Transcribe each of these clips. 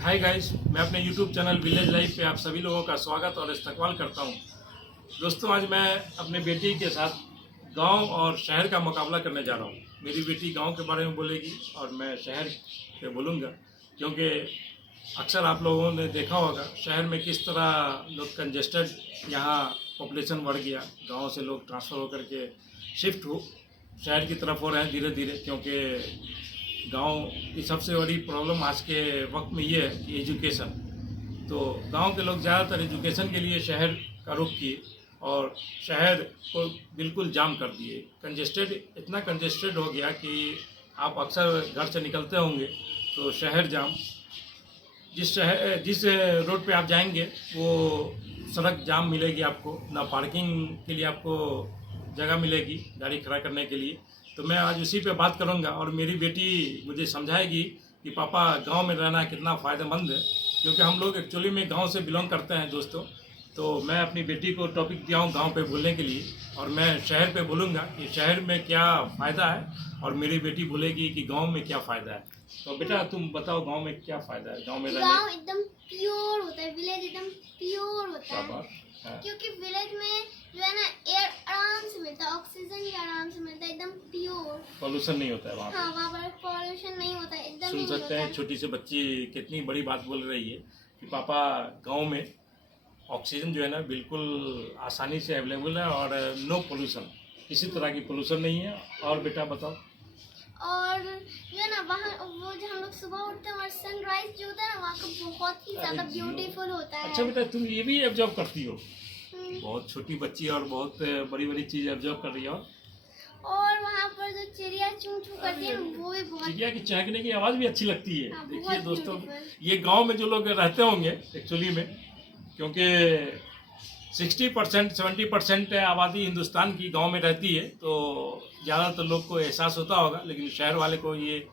Hi guys, मैं अपने YouTube channel village life पे आप सभी लोगों का स्वागत और इस्तकबाल करता हूं। दोस्तों, आज मैं अपने बेटी के साथ गांव और शहर का मुकाबला करने जा रहा हूं। मेरी बेटी गांव के बारे में बोलेगी और मैं शहर पे बोलूँगा, क्योंकि अक्सर आप लोगों ने देखा होगा शहर में किस तरह लोग कंजेस्टेड, यहाँ पॉपुलेशन बढ़ गया, गाँव से लोग ट्रांसफ़र होकर के शिफ्ट हो शहर की तरफ हो रहे हैं धीरे धीरे। क्योंकि गांव की सबसे बड़ी प्रॉब्लम आज के वक्त में ये है कि एजुकेशन। तो गांव के लोग ज़्यादातर एजुकेशन के लिए शहर का रुख किए और शहर को बिल्कुल जाम कर दिए। कंजेस्टेड, इतना कंजेस्टेड हो गया कि आप अक्सर घर से निकलते होंगे तो शहर जाम। जिस रोड पे आप जाएंगे वो सड़क जाम मिलेगी आपको, ना पार्किंग के लिए आपको जगह मिलेगी गाड़ी खड़ा करने के लिए। तो मैं आज उसी पे बात करूंगा और मेरी बेटी मुझे समझाएगी कि पापा गांव में रहना कितना फ़ायदेमंद है, क्योंकि हम लोग एक्चुअली में गांव से बिलोंग करते हैं दोस्तों। तो मैं अपनी बेटी को टॉपिक दिया हूँ गांव पे बोलने के लिए और मैं शहर पे बोलूँगा कि शहर में क्या फ़ायदा है और मेरी बेटी बोलेगी कि गांव में क्या फ़ायदा है। तो बेटा तुम बताओ, गांव में क्या फ़ायदा है? गांव में गांव एकदम प्योर होता है, विलेज एकदम प्योर होता है। हाँ। क्योंकि विलेज में जो है ना, एयर आराम से मिलता है, ऑक्सीजन भी आराम से मिलता है, एकदम प्योर। पॉल्यूशन नहीं होता है वहाँ हाँ, वहाँ पर पॉल्यूशन नहीं होता है, एकदम सुन नहीं सकते होता हैं है। छोटी सी बच्ची कितनी बड़ी बात बोल रही है कि पापा गांव में ऑक्सीजन जो है ना बिल्कुल आसानी से अवेलेबल है और नो पोल्यूशन, किसी तरह की पोल्यूशन नहीं है। और बेटा बताओ। और जो है ना, वहाँ वो जो हम लोग सुबह उठते हैं और सनराइज जो होता है ना, वहाँ का बहुत ही ज्यादा ब्यूटीफुल होता है। अच्छा बेटा, तुम ये भी ऑब्जर्व करती हो? हम्म। बहुत छोटी बच्ची और बहुत बड़ी बड़ी चीज ऑब्जर्व कर रही हो। और वहाँ पर जो चिड़िया चू चू करती है वो भी बहुत, चिड़िया की चहकने की आवाज भी अच्छी लगती है। हाँ, देखिए बहुत दोस्तों, beautiful। ये गांव में जो लोग रहते होंगे एक्चुअली में, क्योंकि 60% 70% आबादी हिंदुस्तान की गांव में रहती है, तो ज़्यादातर लोग को एहसास होता होगा। लेकिन शहर वाले को ये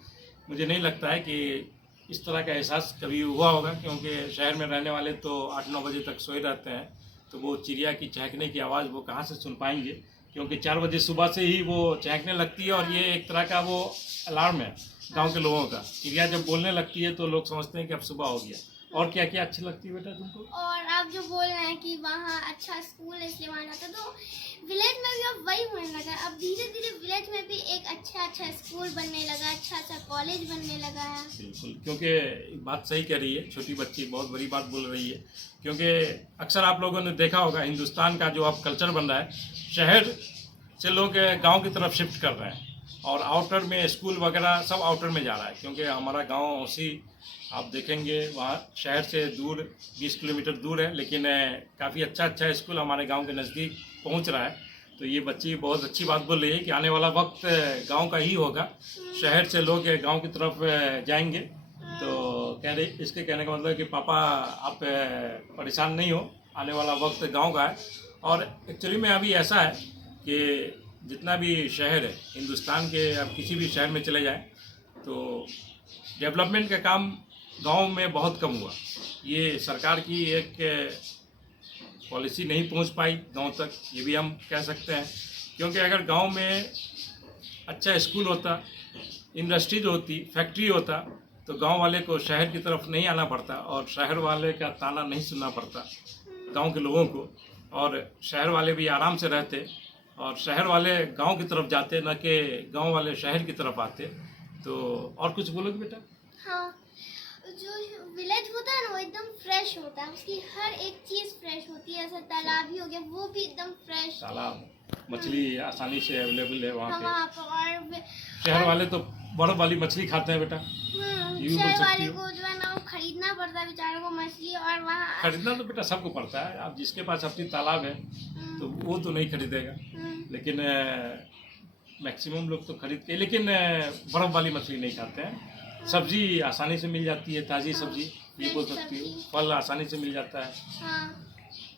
मुझे नहीं लगता है कि इस तरह का एहसास कभी हुआ होगा, क्योंकि शहर में रहने वाले तो 8-9 बजे तक सोए रहते हैं। तो वो चिड़िया की चहकने की आवाज़ वो कहाँ से सुन पाएंगे, क्योंकि 4 बजे सुबह से ही वो चहकने लगती है और ये एक तरह का वो अलार्म है गांव के लोगों का। चिड़िया जब बोलने लगती है तो लोग समझते हैं कि अब सुबह हो गया। और क्या क्या अच्छी लगती है बेटा तुमको? और आप जो बोल रहे हैं कि वहाँ अच्छा स्कूल है इसलिए वहाँ जाता, तो विलेज में भी अब वही होने लगा है। अब धीरे धीरे विलेज में भी एक अच्छा स्कूल बनने लगा, अच्छा कॉलेज बनने लगा है। बिल्कुल, क्योंकि बात सही कह रही है छोटी बच्ची, बहुत बड़ी बात बोल रही है। क्योंकि अक्सर आप लोगों ने देखा होगा हिंदुस्तान का जो अब कल्चर बन रहा है, शहर से लोग गांव की तरफ शिफ्ट कर रहे हैं और आउटर में स्कूल वगैरह सब आउटर में जा रहा है। क्योंकि हमारा गांव उसी आप देखेंगे वहाँ शहर से दूर 20 किलोमीटर दूर है, लेकिन काफ़ी अच्छा स्कूल हमारे गांव के नज़दीक पहुँच रहा है। तो ये बच्ची बहुत अच्छी बात बोल रही है कि आने वाला वक्त गांव का ही होगा, शहर से लोग गांव की तरफ जाएंगे। तो कह रहे, इसके कहने का मतलब है कि पापा आप परेशान नहीं हो, आने वाला वक्त गांव का है। और एक्चुअली में अभी ऐसा है कि जितना भी शहर है हिंदुस्तान के, आप किसी भी शहर में चले जाएं तो डेवलपमेंट का काम गांव में बहुत कम हुआ। ये सरकार की एक पॉलिसी नहीं पहुंच पाई गांव तक, ये भी हम कह सकते हैं। क्योंकि अगर गांव में अच्छा स्कूल होता, इंडस्ट्रीज होती, फैक्ट्री होता, तो गांव वाले को शहर की तरफ नहीं आना पड़ता और शहर वाले का ताना नहीं सुनना पड़ता गांव के लोगों को, और शहर वाले भी आराम से रहते और शहर वाले गांव की तरफ जाते, न कि गांव वाले शहर की तरफ आते। तो और कुछ बोलोगे बेटा? हाँ, जो विलेज होता है ना वो एकदम फ्रेश होता है, उसकी हर एक चीज फ्रेश होती है। ऐसा तालाब भी हो गया, वो भी एकदम फ्रेश। तालाब, मछली आसानी से अवेलेबल है वहाँ पे। वहाँ पर और शहर वाले तो बर्फ वाली मछली खाते हैं बेटा, ये भी बोल शहर सकती वाले हो। को जो है ना वो खरीदना पड़ता है बेचारों को मछली, और वहाँ खरीदना तो बेटा सबको पड़ता है। आप जिसके पास अपनी तालाब है तो वो तो नहीं खरीदेगा, लेकिन मैक्सिमम लोग तो खरीद के, लेकिन बर्फ वाली मछली नहीं खाते हैं। सब्जी आसानी से मिल जाती है, ताज़ी सब्जी, ये बोल सकती हो। फल आसानी से मिल जाता है। हाँ,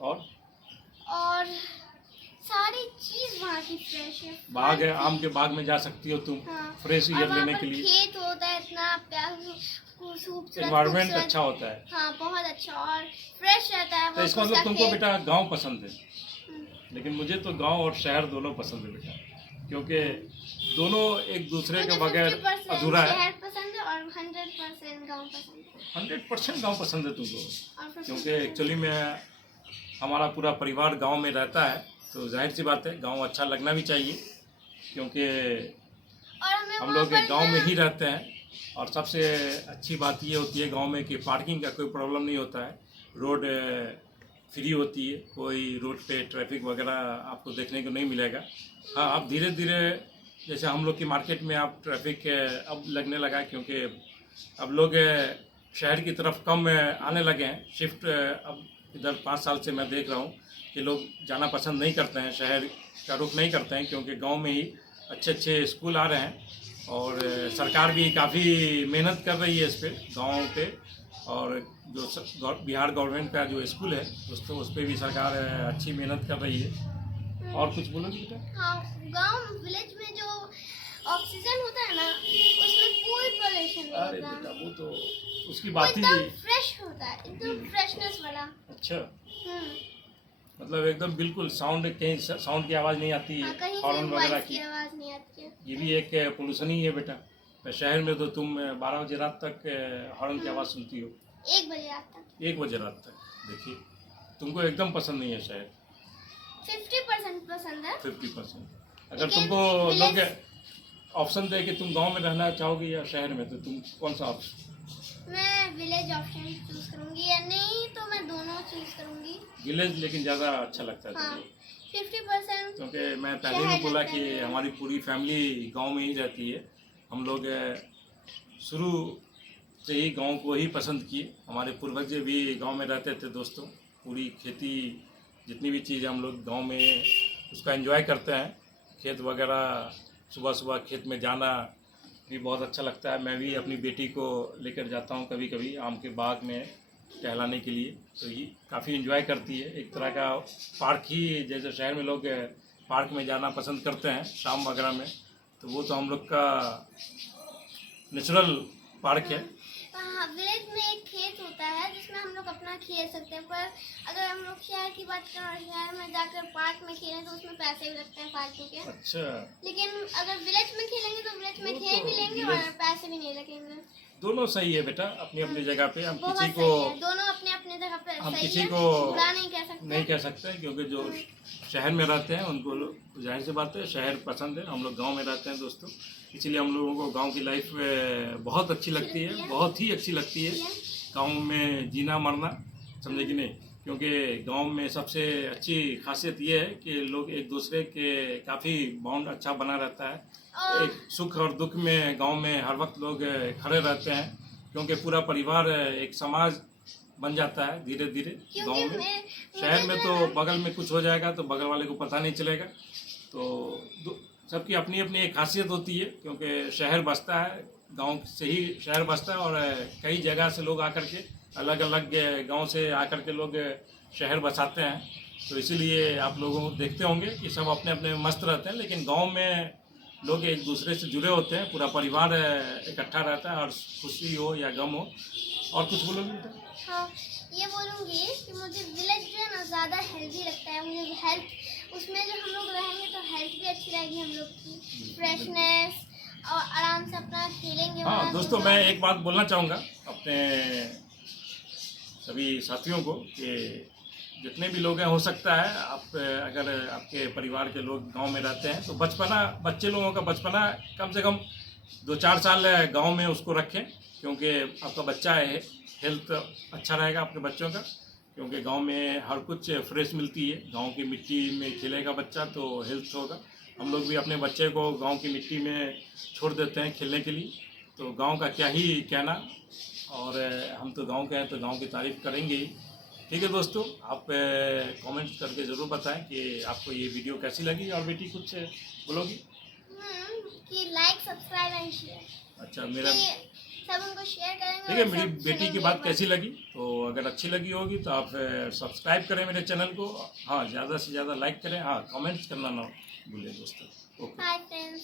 और सारी चीज वहाँ की फ्रेश है। बाग है, आम के बाग में जा सकती हो तुम, हाँ, फ्रेश एयर लेने के लिए। खेत होता है इतना एनवायरनमेंट अच्छा होता है। हाँ, बहुत अच्छा और फ्रेश रहता है। तो इसका मतलब तुमको बेटा गांव पसंद है, लेकिन मुझे तो गांव और शहर दोनों पसंद है बेटा, क्योंकि दोनों एक दूसरे के बगैर अधूरा है। शहर पसंद है और और 100% गाँव पसंद है। 100% गाँव पसंद है तुमको, और 50% क्योंकि एक्चुअली में हमारा पूरा परिवार गांव में रहता है, तो जाहिर सी बात है गांव अच्छा लगना भी चाहिए, क्योंकि और हमें हम वहाँ लोग पर गांव में ना- ही रहते हैं। और सबसे अच्छी बात ये होती है गांव में कि पार्किंग का कोई प्रॉब्लम नहीं होता है, रोड फ्री होती है, कोई रोड पे ट्रैफिक वगैरह आपको देखने को नहीं मिलेगा। हाँ, अब धीरे धीरे जैसे हम लोग की मार्केट में अब ट्रैफिक अब लगने लगा है, क्योंकि अब लोग शहर की तरफ कम आने लगे हैं। शिफ्ट अब इधर 5 साल से मैं देख रहा हूँ कि लोग जाना पसंद नहीं करते हैं, शहर का रुख नहीं करते हैं, क्योंकि गांव में ही अच्छे अच्छे स्कूल आ रहे हैं। और सरकार भी काफ़ी मेहनत कर रही है इस पे, गाँव पे। और जो बिहार गवर्नमेंट का जो स्कूल है उस पर भी सरकार अच्छी मेहनत कर रही है। और कुछ बोलोगे बेटा? हाँ, गांव विलेज में जो ऑक्सीजन होता है ना, उसमें कोई पोल्यूशन नहीं अरे होता। बेटा वो तो उसकी वो बात ही एकदम फ्रेश होता है, एकदम फ्रेशनेस वाला। अच्छा, हम्म। मतलब एकदम बिल्कुल साउंड, कहीं साउंड की आवाज़ नहीं आती हाँ, है, कहीं से हॉर्न वगैरह वॉइस की। की आवाज नहीं आती है। ये भी एक पोल्यूशन ही है बेटा। शहर में तो तुम 12 बजे रात तक हॉर्न की आवाज़ सुनती हो, 1 बजे रात तक। 1 बजे रात तक। देखिए, तुमको एकदम पसंद नहीं है शहर। 50% पसंद है। 50%। अगर लेकिन तुमको लोग विलेज- ऑप्शन दे कि तुम गांव में रहना चाहोगे या शहर में, तो तुम कौन सा ऑप्शन? मैं विलेज ऑप्शन चूज करूंगी, या नहीं तो मैं दोनों चूज करूंगी। विलेज लेकिन ज़्यादा अच्छा लगता है हाँ, तुमको? 50%। क्योंकि मैं पहले शहर भी बोला लगता कि है। हमारी पूरी फैमिली गांव में ही रहती है। हम लोग शुरू से ही गांव को ही पसंद किए। हमारे पूर्वज भी गांव में रहते थे दोस्तों। पूरी खेती, जितनी भी चीज़ हम लोग गांव में उसका एंजॉय करते हैं। खेत वगैरह, सुबह सुबह खेत में जाना भी बहुत अच्छा लगता है। मैं भी अपनी बेटी को लेकर जाता हूँ कभी कभी आम के बाग में टहलाने के लिए, तो ये काफ़ी एंजॉय करती है। एक तरह का पार्क ही, जैसे शहर में लोग पार्क में जाना पसंद करते हैं शाम वगैरह में, तो वो तो हम लोग का नेचुरल पार्क है। हाँ, विलेज में एक खेत होता है जिसमें हम लोग अपना खेल सकते हैं, पर अगर हम लोग शहर की बात करें और शहर में जाकर पार्क में खेलें तो उसमें पैसे भी लगते हैं फालतू के। अच्छा, लेकिन अगर विलेज में खेलेंगे तो विलेज में वो खेल तो भी लेंगे village- और पैसे भी नहीं लगेंगे। दोनों सही है बेटा, अपनी अपनी जगह पे। हम बहुत किसी सही को है, दोनों अपने अपने जगह पे हम सही किसी है, को बुरा नहीं कह सकते। नहीं कह सकते, क्योंकि जो शहर में रहते हैं उनको जाहिर सी बात है शहर पसंद है। हम लोग गांव में रहते हैं दोस्तों, इसीलिए हम लोगों को गांव की लाइफ बहुत अच्छी लगती है, बहुत ही अच्छी लगती है। गांव में जीना मरना, समझे कि नहीं? क्योंकि गांव में सबसे अच्छी खासियत ये है कि लोग एक दूसरे के काफ़ी बॉन्ड अच्छा बना रहता है। और एक सुख और दुख में गांव में हर वक्त लोग खड़े रहते हैं, क्योंकि पूरा परिवार एक समाज बन जाता है धीरे धीरे क्योंकि गांव में। मैं शहर में तो बगल में कुछ हो जाएगा तो बगल वाले को पता नहीं चलेगा। तो सबकी अपनी अपनी एक खासियत होती है, क्योंकि शहर बसता है, गांव से ही शहर बसता है। और कई जगह से लोग आकर के, अलग अलग गांव से आकर के लोग शहर बसाते हैं। तो इसीलिए आप लोगों को देखते होंगे कि सब अपने अपने में मस्त रहते हैं, लेकिन गांव में लोग एक दूसरे से जुड़े होते हैं, पूरा परिवार इकट्ठा रहता है, और खुशी हो या गम हो। और कुछ बोलोगे बेटा? हाँ, ये बोलूँगी कि मुझे विलेज जो है ना ज़्यादा हेल्दी लगता है। मुझे हेल्थ, उसमें जो हम लोग रहेंगे तो हेल्थ भी अच्छी रहेगी हम लोग की, फ्रेशनेस, और आराम से अपना खेलेंगे। हाँ वहाँ दोस्तों, घूमना। मैं एक बात बोलना चाहूँगा अपने सभी साथियों को कि जितने भी लोग हैं, हो सकता है आप अगर आपके परिवार के लोग गांव में रहते हैं तो बच्चे लोगों का बचपना कम से कम 2-4 साल गांव में उसको रखें, क्योंकि आपका बच्चा है, हेल्थ अच्छा रहेगा आपके बच्चों का। क्योंकि गांव में हर कुछ फ्रेश मिलती है, गांव की मिट्टी में खेलेगा बच्चा तो हेल्थ होगा। हम लोग भी अपने बच्चे को गांव की मिट्टी में छोड़ देते हैं खेलने के लिए, तो गांव का क्या ही कहना। और हम तो गांव के हैं तो गांव की तारीफ करेंगे ही। ठीक है दोस्तों, आप कमेंट करके ज़रूर बताएं कि आपको ये वीडियो कैसी लगी। और बेटी कुछ बोलोगी? कि लाइक, सब्सक्राइब एंड शेयर। अच्छा, मेरा सब उनको शेयर करेंगे। ठीक है, और मेरी सब बेटी की सुनेंगे बात बस। कैसी लगी, तो अगर अच्छी लगी होगी तो आप सब्सक्राइब करें मेरे चैनल को। हाँ, ज़्यादा से ज़्यादा लाइक करें। हाँ, कमेंट्स करना ना भूलें दोस्तों। ओके। Bye friends.